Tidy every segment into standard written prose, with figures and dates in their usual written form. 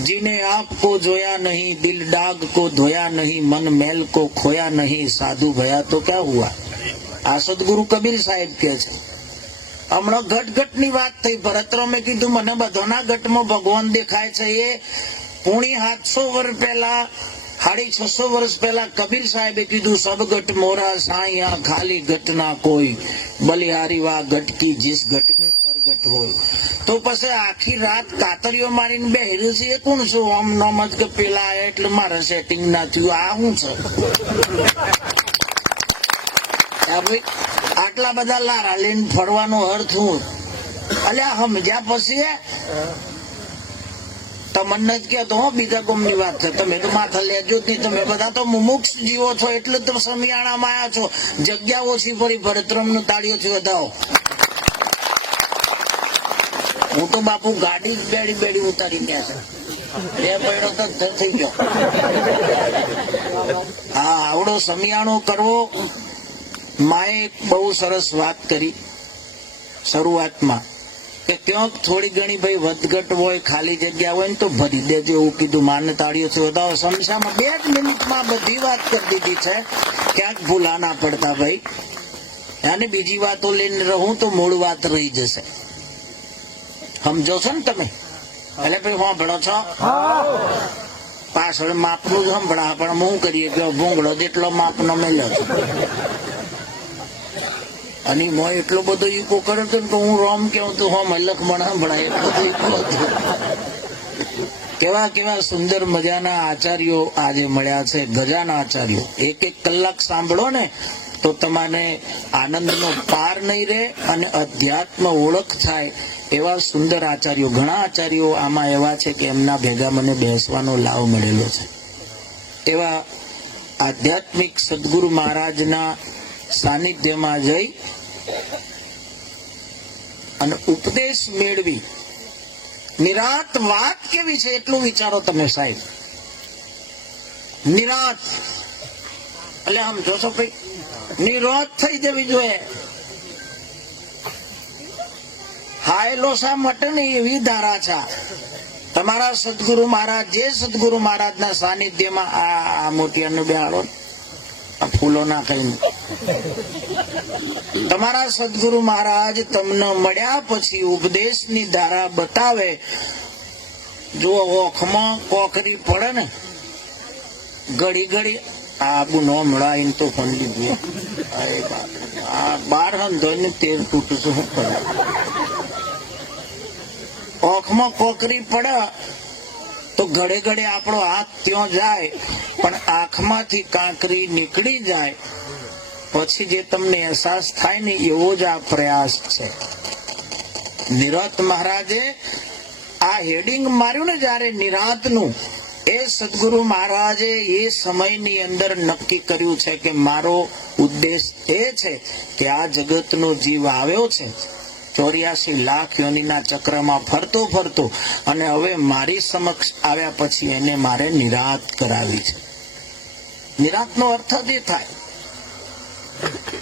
जिन्हें आपको जोया नहीं, दिल डाग को धोया नहीं, मन मैल को खोया नहीं, साधु भया तो क्या हुआ। आ सदगुरु कबीर साहेब के छे। हमणो घट नी बात थई। भरतरामे कीधुं मने बधाना घटमां भगवान देखाय छे। ए पूणी 700 वर्ष पहला 650 वर्ष पहला कबीर साहेबे कीधुं सब घट मोरा साईया, खाली घट ना कोई, बलिहारी वा घट की जिस घट में प्रगट होय। तो पछी आखी रात कातरियो मारीने बेहेलो छे। ए कोण छे? ओम नम ज के पेला आया એટલે मारे सेटिंग ना थयुं। आ हुं छे? आ भाई आटला बधा लारा लईने फरવાનો अर्थ हुं? अल्या समज्या पछी તમને જ કહેતો હો, બીજા કોમની વાત છે। તમે તો માથા લેજો જ નહીં। તમે બધા તો મુમુક્ષ જીવો છો એટલે તો સમિયાણામાં આવ્યા છો। જગ્યા ઓછી પડી, ભરતરામનો તાળીઓથી વધાવો। હું તો બાપુ ગાડી જ બેડી ઉતારી ગયા છે। બે પડ્યો તો થઈ ગયો। હા, આવડો સમિયાણો કરવો। માએ એક બહુ સરસ વાત કરી શરૂઆતમાં કે ક્યાંક થોડી ઘણી ભાઈ વધઘટ હોય, ખાલી જગ્યા હોય ને તો ભરી દેજો એવું કીધું। માને તાળીઓથી વધાવો। સમસામાં 2 જ મિનિટમાં બધી વાત કરી દીધી છે। ક્યાંક ભૂલા ના પડતા ભાઈ। અને બીજી વાતો લઈને રહું તો મૂળ વાત રહી જશે। સમજો છો ને તમે? એટલે ભાઈ સાંભળો છો? પાછળ માપનું જ સંભળા, પણ હું કરીએ કે ભૂંગળો જેટલો માપનો મેલ્યો છે। અને મોય એટલો બધો ઈકો કર્યો હતો કે હું રોમ કેવું તો હોમ લખમણ સંભળાય એટલો બધો ઈકો હતો। કેવા કેવા સુંદર મજાના આચાર્યો આજે મળ્યા છે, ગજાના આચાર્યો। એક કલાક સાંભળો ને તો તમને આનંદનો પાર નહીં રહે અને અધ્યાત્મ ઓળખ થાય એવા સુંદર આચાર્યો। ઘણા આચાર્યો આમાં એવા છે કે એમના ભેગા મને બેસવાનો લાભ મળેલો છે। એવા આધ્યાત્મિક સદગુરુ મહારાજના સાનિધ્યમાં જઈ અને ઉપદેશ મેળવી નિરાત વાત કેવી છે એટલું વિચારો તમે સાહેબ। નિરાત એટલે આમ જોશો ભાઈ નિરાત થઈ જવી જોઈએ। હાયલો શા માટે ને એવી ધારા છે તમારા સદગુરુ મહારાજ। જે સદગુરુ મહારાજના સાનિધ્યમાં આ મોતિયાનો બેહાડો, ફૂલો ના કહીને તમારા સદગુરુ મહારાજ તમને મળ્યા પછી ઉપદેશની ધારા બતાવે। જો ઓખમાં કોકરી પડે ને ઘડી ઘડી આબુ નો મળાઈને તો ફંડી ગયો। આ 12 ધોઈને 13 તૂટું શું કરે? ઓખમાં કોકરી પડે તો ઘડે ઘડે આપણો હાથ ત્યાં જાય, પણ આંખમાંથી કાંકરી નીકળી જાય પછી જે તમને અહેસાસ થાય ને એવો જ આ પ્રયાસ છે। નિરાત મહારાજે આ હેડિંગ માર્યું ને જયારે નિરાતનું, એ સદગુરુ મહારાજે એ સમયની અંદર નક્કી કર્યું છે કે મારો ઉદ્દેશ એ છે કે આ જગતનો જીવ આવ્યો છે 84 લાખ યોનિના ચક્રમાં ફરતો ફરતો, અને હવે મારી સમક્ષ આવ્યા પછી એને મારે નિરાત કરાવી છે। નિરાતનો અર્થ જ એ થાય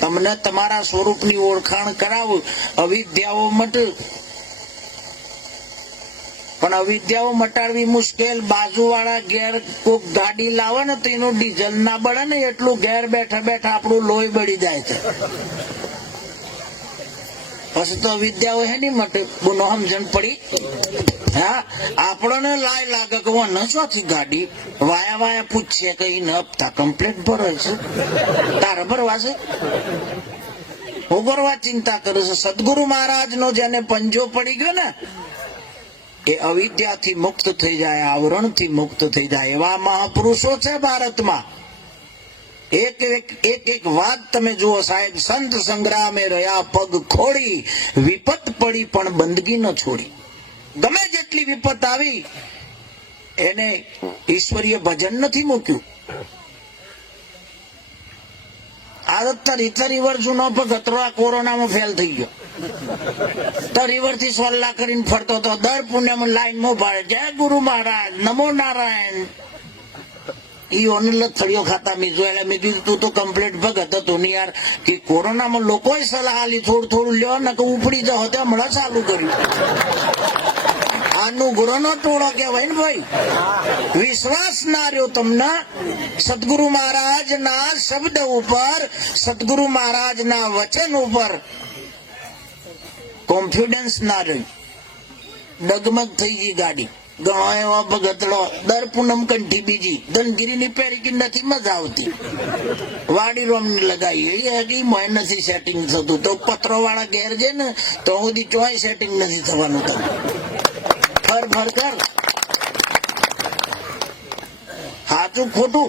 તમને તમારા સ્વરૂપની ઓળખાણ કરાવું। અવિદ્યાઓ મટે, પણ અવિદ્યાઓ મટાડવી મુશ્કેલ। બાજુવાળા ઘેર કોક ગાડી લાવે ને તો એનું ડીઝલ ના બળે ને એટલું ઘેર બેઠા બેઠા આપણું લોહી બળી જાય છે। પછી તો વિદ્યાઓ હે નહીં મટે। બોનો સમજણ પડી? હા, આપણને લાય લાગે કે ન ચોથી ગાડી વાયા વાયા પૂછશે કે એને હપ્તા કમ્પ્લીટ ભરે છે, તારે ભરવા છે, હું ભરવા ચિંતા કરે છે। સદગુરુ મહારાજ નો જેને પંજો પડી ગયો ને એ અવિદ્યાથી મુક્ત થઈ જાય, આવરણથી મુક્ત થઈ જાય। એવા મહાપુરુષો છે ભારતમાં। એક વાત તમે જુઓ સાહેબ। સંત સંગ્રામે રહ્યા પગ ખોડી, વિપત પડી પણ બંદગી ન છોડી। ગમે જેટલી વિપત આવી એને ઈશ્વરીય ભજન નથી મૂક્યું। આદત રિવર જૂનો ભગતરો આ કોરોનામાં ફેલ થઈ ગયો। તો રિવર થી સોલ્લા કરીને ફરતો હતો। દર પુણ્યમાં લાઈન માં ભાડે જય ગુરુ મહારાજ, નમો નારાયણ। ઈઓને લથડીઓ ખાતા મેં જોયેલા। મેં કીધું તું તો કમ્પ્લીટ ભગત હતો ને યાર, કે કોરોનામાં લોકોએ સલાહ આલી થોડું થોડું લ્યો ને કે ઉપડી જાઓ, તે હમણાં ચાલુ કર્યું। અનુગ્રહનો ટોળો કહેવાય ને ભાઈ. વિશ્વાસ ના રહ્યો તમને સદગુરુ મહારાજના શબ્દ ઉપર, સદગુરુ મહારાજના વચન ઉપર કોન્ફિડન્સ ના રહ્યું, ડગમગ થઈ ગઈ ગાડી. ઘણો એવો ભગતડો દર પૂનમ કંઠી બીજી ધનગીરીની પેરી નથી મજા આવતી. વાડી રોમ લગાવી મોય નથી સેટિંગ થતું, તો પત્રો વાળા ઘેર છે ને તો સુધી ચોય સેટિંગ નથી થવાનું. તમે ફર ફર કર. સાચું ખોટું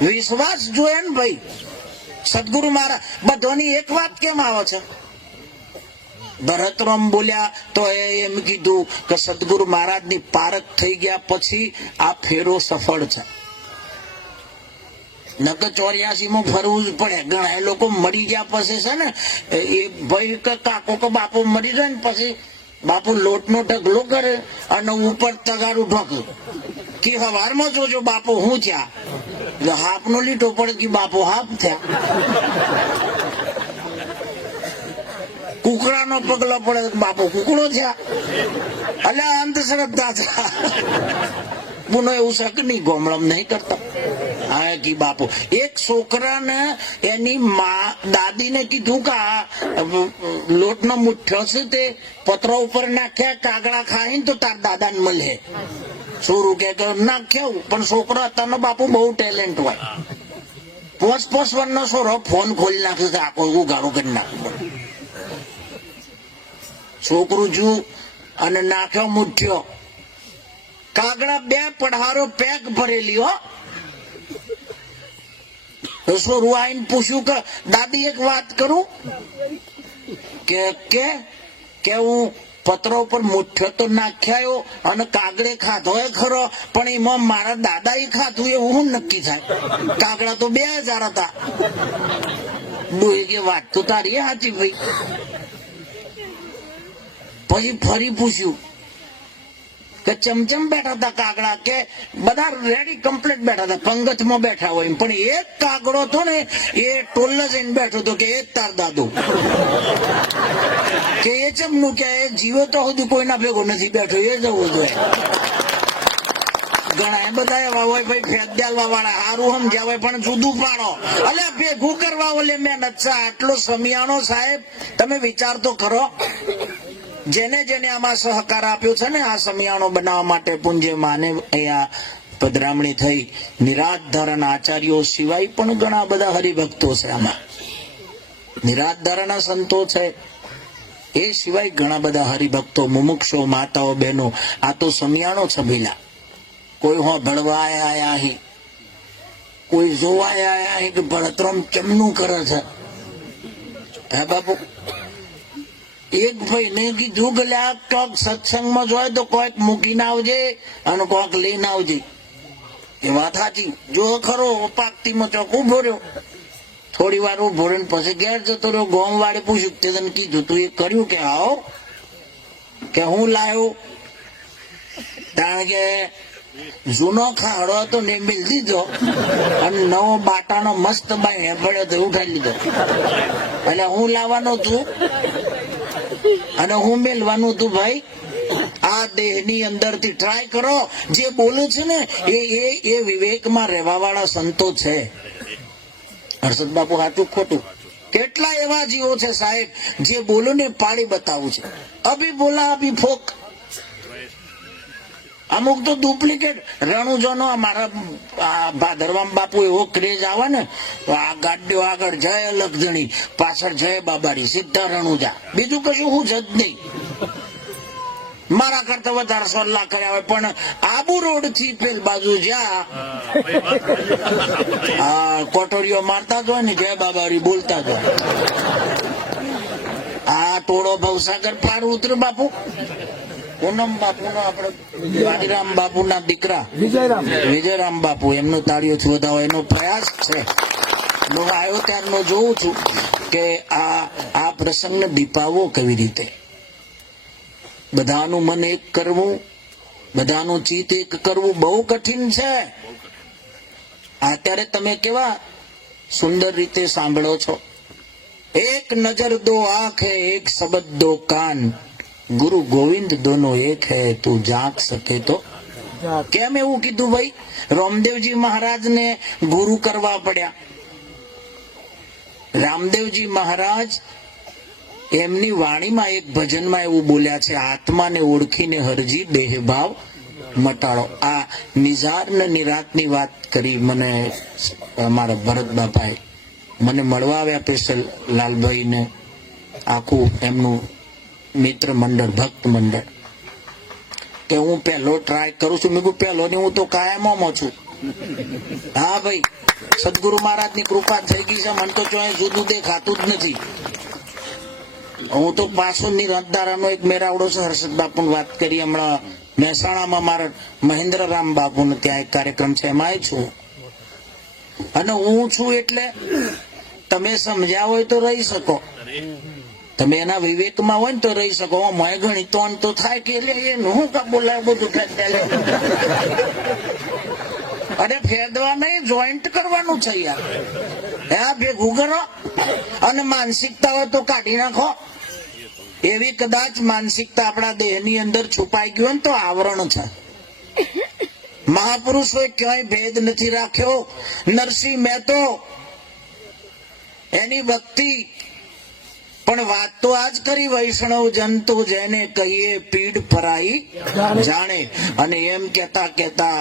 વિશ્વાસ જોઈએ ને ભાઈ. સદગુરુ મહારાજ બધોની એક વાત કેમ આવે છે? ભરતરામ બોલ્યા તો એમ કીધું કે સદગુરુ મહારાજની પારખ થઈ ગયા પછી આ ફેરો સફળ છે. નકર 84 માં ફરવું જ પડે. ઘણા લોકો મરી ગયા પછી છે ને એ ભાઈ કે કાકો કે બાપુ મરી જાય ને પછી બાપુ લોટનો ઢગલો કરે અને ઉપર તગારું ઢોકે કે હવારમાં જોજો બાપુ હું થયા. હાફ નો લીટો પડે કે બાપુ હાફ થયા. કુકડાનો પગલો પડે બાપુ કુકડો થયા. અલ્યા અંધશ્રદ્ધા છે. પુનો એવું શક નહીં ગોમડમ નહીં કરતા. હા કી બાપુ એક છોકરાને એની દાદીને કીધું કે આ લોટનો મુઠ્ઠો છે તે પત્રો ઉપર નાખ્યા કાગડા ખાઈને તો તાર દાદાને મળે. છોરું કે નાખ્યા પણ છોકરો અત્યારનો બાપુ બહુ ટેલેન્ટ હોય. 5 વર્ષનો છોરો ફોન ખોલી નાખે છે આખો ઉગાડો કરી નાખવું. છોકરું જુ અને નાખ્યો મુઠ્ઠો કાગડા 2 પઢારો પેક ભરેલી હો. છોરું આવીને પૂછ્યું કે દાદી એક વાત કરું કે હું પત્રો ઉપર મુઠ્ઠો તો નાખ્યાયો અને કાગડે ખાધો એ ખરો પણ એમાં મારા દાદા એ ખાધું એવું હું નક્કી થાય? કાગડા તો 2000 હતા. ડોહી કે વાત તો તારી સાચી ભાઈ. પછી ફરી પૂછ્યું કે ચમચમ બેઠા હતા કાગડા કે બધા રેડી કમ્પ્લીટ બેઠા હતા પંગતમાં બેઠા હોય પણ એક કાગડો હતો ને એ ટોલ જઈને બેઠો હતો કે એ તાર દાદો કે એ ચમનું કે જીવો તો સુધી કોઈના ભેગો નથી બેઠો એ જવું જોઈએ. ઘણા બધા એવા હોય ભાઈ ફેદયાલવા વાળા સારું સમજ્યા હોય પણ જુદું પાડો અલે ભેગું કરવા ઓલે મહેનત છે. આટલો સમિયાણો સાહેબ તમે વિચાર તો ખરો. જેને જેને આમાં સહકાર આપ્યો છે ને આ સમિયાણો બનાવવા માટે પૂંજે માને અહીંયા પધરામણી થઈ. નિરાત ધારાના આચાર્યો સિવાય પણ ઘણા બધા હરિભક્તો છે. આમાં નિરાત ધારાના સંતો છે એ સિવાય ઘણા બધા હરિભક્તો મુમુક્ષો માતાઓ બહેનો. આ તો સમિયાણો છે ભીલા. કોઈ હો ભળવા આયા અહીં, કોઈ જોવા આયા અહીં કે ભળતરામ ચમનું કરે છે. હે બાપુ એક ભાઈ ને કીધું કે આ કોક સત્સંગમાં જોય તો કોઈક મૂકીને આવજે અને કોઈક લઈને આવજે. એ વાત સાચી. જો ખરો પાકતીમાં ચોક ઉભો રહ્યો, થોડી વાર ઉભો રહ્યો પછી ઘેર જતો રહ્યો. ગોમ વાળે પૂછ્યું તે તને કીધું તું એ કર્યું કે આવો કે હું લાવ્યો? કારણ કે જૂનો ખાડો હતો ને મેળ દીધો અને નવો બાટાનો મસ્ત બાઈ પડ્યો તો ઉઠાવી લીધો. એટલે હું લાવવાનો છું અને હું મેલવાનું હતું. ભાઈ આ દેહની અંદરથી ટ્રાય કરો. જે બોલે છે ને એ વિવેકમાં રહેવા વાળા સંતો છે. હર્ષદ બાપુ સાચું ખોટું? કેટલા એવા જીવો છે સાહેબ જે બોલો ને પાડી બતાવું છે. અભી બોલા અભી ફોક. અમુક તો ડુપ્લિકેટ રણુજોનો અમારા ભાદરવામ બાપુ એવો ક્રેઝ આવે ને આ ગાડીઓ આગળ જાય અલગ જણી પાછળ જાય બાબારી સીધા રણુજા. બીજું કશું હું જ નહીં. મારા કરતા વધારે સોલ્લા કર્યા હોય પણ આબુ રોડ થી પેલ બાજુ જ્યાં કોટરીઓ મારતા જ હોય ને જય બાબારી બોલતા જ હોય. આ ટોળો ભવસાગર પાર ઉતરે બાપુ. પૂનમ બાપુ નો આપડે વાજીરામ બાપુ ના દીકરા વિજયરામ બાપુ એમનો તાળીઓથી વધાવો એનો પ્રયાસ છે. હું આવ્યો ત્યારનો જોઉં છું કે આ પ્રસંગને દીપાવવો કેવી રીતે. બધાનું મન એક કરવું, બધાનું ચિત્ત એક કરવું બહુ કઠિન છે. અત્યારે તમે કેવા સુંદર રીતે સાંભળો છો. એક નજર દો આંખ હે, એક શબ્દ દો કાન, ગુરુ ગોવિંદ દોનો એક હૈ, તું જાગ સકે તો કેમ એવું કીધું ભાઈ? રામદેવજી મહારાજને ગુરુ કરવા પડ્યા. રામદેવજી મહારાજ એમની વાણીમાં એક ભજનમાં એવું બોલ્યા છે, આત્માને ઓળખીને હરજી દેહભાવ મટાડો. આ નિઝાર ને નિરાતની વાત કરી મને અમારા ભરત બાપાએ. મને મળવા આવ્યા સ્પેશિયલ લાલભાઈ ને આખું એમનું મિત્ર મંડળ, ભક્ત મંડળ, કે હું પહેલો ટ્રાય કરું છું. મેં કહ્યું પહેલો ને હું તો કાયમમાં છું. હા ભાઈ, સદગુરુ મહારાજની કૃપા થઈ ગઈ છે, મને તો ચોય જુદું દેખાતું જ નથી. હું તો પાછો નિરંતદારાનો એક મેરાવડો છે, હર્ષદ બાપુ વાત કરી હમણાં મહેસાણામાં મારા મહેન્દ્રરામ બાપુનો ત્યાં એક કાર્યક્રમ છે, એમાં છું. અને હું છું એટલે તમે સમજ્યા હોય તો રહી શકો, તમે એના વિવેકમાં હોય ને તો રહી શકો. મોય ઘણી તો થાય કે એનું હું કા બોલાય બધું થાય. અરે ફેદવા નહીં, જોઈન્ટ કરવાનું છે યાર. હા, ભેગું કરો અને માનસિકતા હોય તો કાઢી નાખો. એવી કદાચ માનસિકતા આપણા દેહની અંદર છુપાઈ ગયું હોય તો આવરણ છે. મહાપુરુષોએ ક્યાંય ભેદ નથી રાખ્યો. નરસિંહ મહેતો એની ભક્તિ, પણ વાત તો આજ કરી, વૈષ્ણવ જંતુ જેને કહીએ પીડ પરાઈ જાણે. અને એમ કેતા કેતા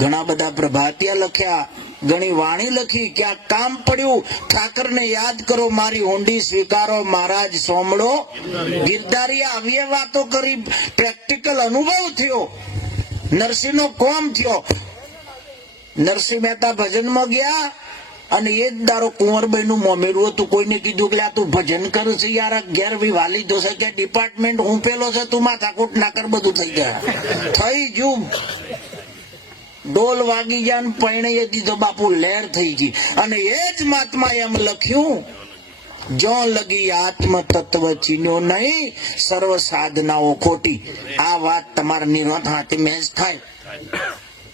ઘણા બધા પ્રભાતિયા લખ્યા, ઘણી વાણી લખી. ક્યાં કામ પડ્યું, ઠાકરને યાદ કરો, મારી ઊંડી સ્વીકારો, મહારાજ સોમળો ગિરધારી. આવી વાતો કરી, પ્રેક્ટિકલ અનુભવ થયો, નરસિંહનો કોમ થયો. નરસિંહ મહેતા ભજનમાં ગયા અને એ જ દારો કુંવરબાઈ નું મોમેરું હતું. કોઈને કીધું કે આ તું ભજન કરું છે યાર, ઘેર બી વાલી દોશે કે ડિપાર્ટમેન્ટ હું પેલો છે, તું માથાકૂટ ના કર. બધું થઈ ગયા, થઈ ગયું. ડોલ વાગી ગયા ને પરણે દીધો બાપુ, લહેર થઈ ગઈ. અને એ જ મહાત્મા એમ લખ્યું, જો લગી આત્મ તત્વ ચીન્યો નહીં, સર્વ સાધનાઓ ખોટી. આ વાત તમારા નિરોધ હાથે મેચ થાય.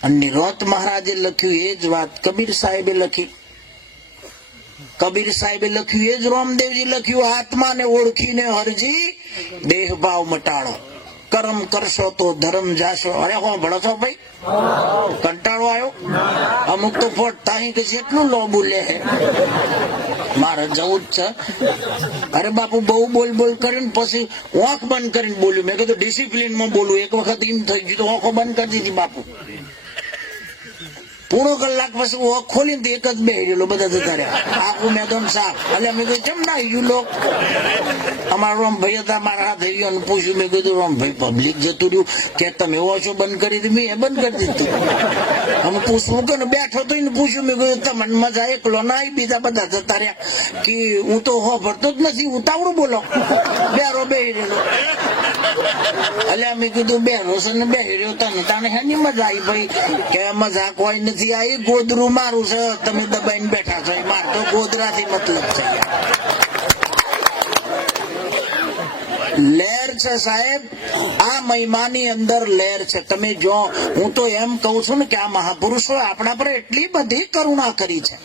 અને નિરોધ મહારાજે લખ્યું એ જ વાત કબીર સાહેબે લખી. કબીર સાહેબે લખ્યું એ જ રામદેવજી લખ્યું, આત્માને ઓળખીને હરજી દેહભાવ મટાડો, કર્મ કરશો તો ધર્મ જાશો. અરે કોણ ભણો છો ભાઈ? કંટાળો આવ્યો? અમુક તો ફોટતા કે જેટલું લો બોલે હે, મારે જવું જ છે. અરે બાપુ બહુ બોલ બોલ કરીને પછી આંખ બંધ કરીને બોલ્યું. મેં કીધું ડિસિપ્લિનમાં બોલું. એક વખત એમ થઈ ગયું તો આંખો બંધ કરી દીધી બાપુ. પૂરો કલાક પછી આંખ ખોલીને એક જ બે ગયેલો, બધા જતા રહ્યા, આખું મેદાન સાફ. એટલે મેં કીધું કેમ ના ગયું લોક? અમારા રામભાઈ હતા, મારા હાથ આવી ગયો. પૂછ્યું, મેં કીધું રામભાઈ પબ્લિક જતું રહ્યું કે તમે ઓછો બંધ કરી દીધી? મેં બંધ કરી દીધું. અમે પૂછવું કે બેઠો તો એને પૂછ્યું, મેં કીધું તમને મજા એકલો ના આવી? બીજા બધા જતા રહ્યા કે હું તો હો ભરતો જ નથી, ઉતાવળું બોલો. બેરો બેહી રહેલો. એટલે મેં કીધું બેરો છે ને બેહી રહ્યો, તને તાણે હેની મજા આવી ભાઈ? કે મજા કોઈ નથી આવી, ગોદરું મારું છે, તમે દબાઈને બેઠા છો. માર તો ગોદરાથી મતલબ છે. લહેર છે સાહેબ, આ મહિમાની અંદર લહેર છે. તમે જો, હું તો એમ કહું છું ને કે આ મહાપુરુષો આપણા પર એટલી બધી કરુણા કરી છે.